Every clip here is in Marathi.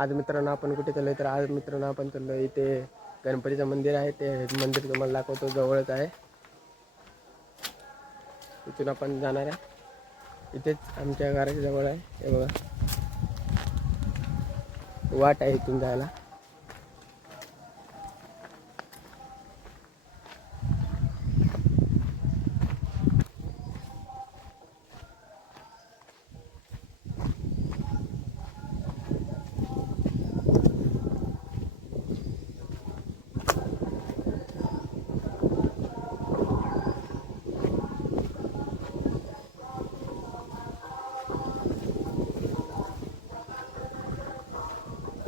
आज मित्रांनो आपण कुठे चाललोय तर आज मित्रांनो आपण चाललोय इथे गणपतीचं मंदिर आहे. ते मंदिर तुम्हाला दाखवतो, जवळच आहे. इथून आपण जाणार आहे. इथेच आमच्या घराच्या जवळ आहे. हे बघा वाट आहे इथून जायला.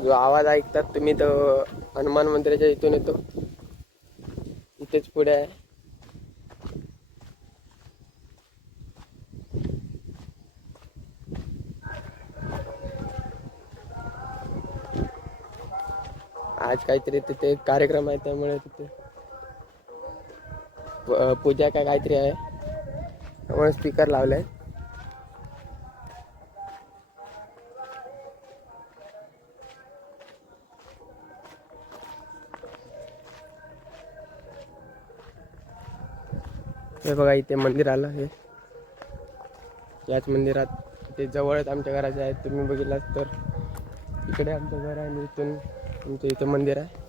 जो आवाज ऐकतात तुम्ही तो हनुमान मंदिराच्या इथून येतो. इथेच पुढे आहे. आज काहीतरी तिथे कार्यक्रम आहे, त्यामुळे तिथे पूजा काय काहीतरी आहे, त्यामुळे स्पीकर लावलाय. हे बघा इथे मंदिर आलं आहे. याच मंदिरात ते जवळच आमच्या घराचे आहे. तुम्ही बघितलात तर इकडे आमचं घर आहे आणि इथून आमच्या इथं मंदिर आहे.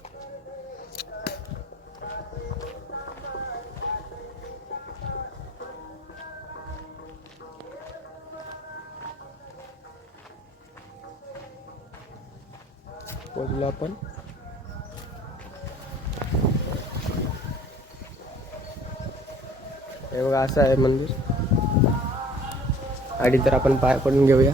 पोहोचलो आपण. हे बघा असं आहे मंदिर. आधी तर आपण पाय पडून घेऊया.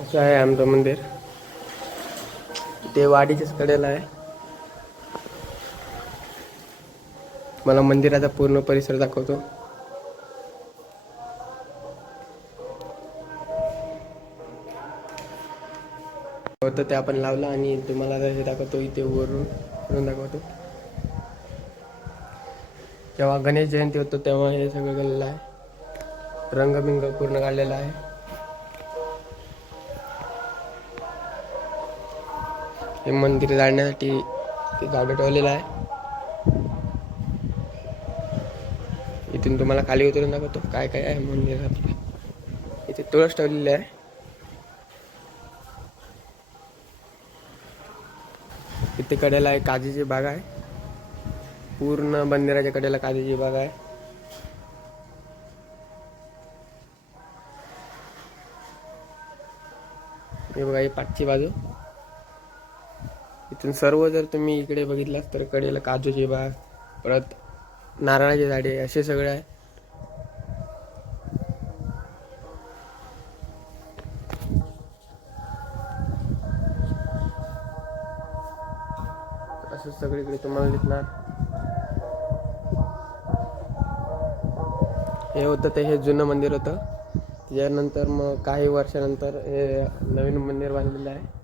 असं आहे आमचं मंदिर. ते वाडीच्याच कडेला आहे. मला मंदिराचा पूर्ण परिसर दाखवतो. होतं ते आपण लावलं आणि तुम्हाला हे दाखवतो. इथे वरून दाखवतो. जेव्हा गणेश जयंती होतो तेव्हा हे सगळं केलेलं आहे. रंगबिंग पूर्ण काढलेला आहे. हे मंदिर जाण्यासाठी ते झाडं ठेवलेलं आहे. इथून तुम्हाला खाली उतरून दाखवतो काय काय आहे मंदिरात. इथे तुळस ठेवलेली आहे. इथे कडेला आहे काजीची बाग आहे. पूर्ण मंदिराच्या कडेला काजीची बाग आहे. हे बघा ही पाठची बाजू. इथून सर्व जर तुम्ही इकडे बघितलात तर कडेला काजूची बाग, परत नारळाची झाडे असे सगळे आहे. असं सगळीकडे तुम्हाला दिसणार. हे होतं ते हे जुनं मंदिर होतं. त्याच्यानंतर मग काही वर्षानंतर हे नवीन मंदिर बांधलेलं आहे.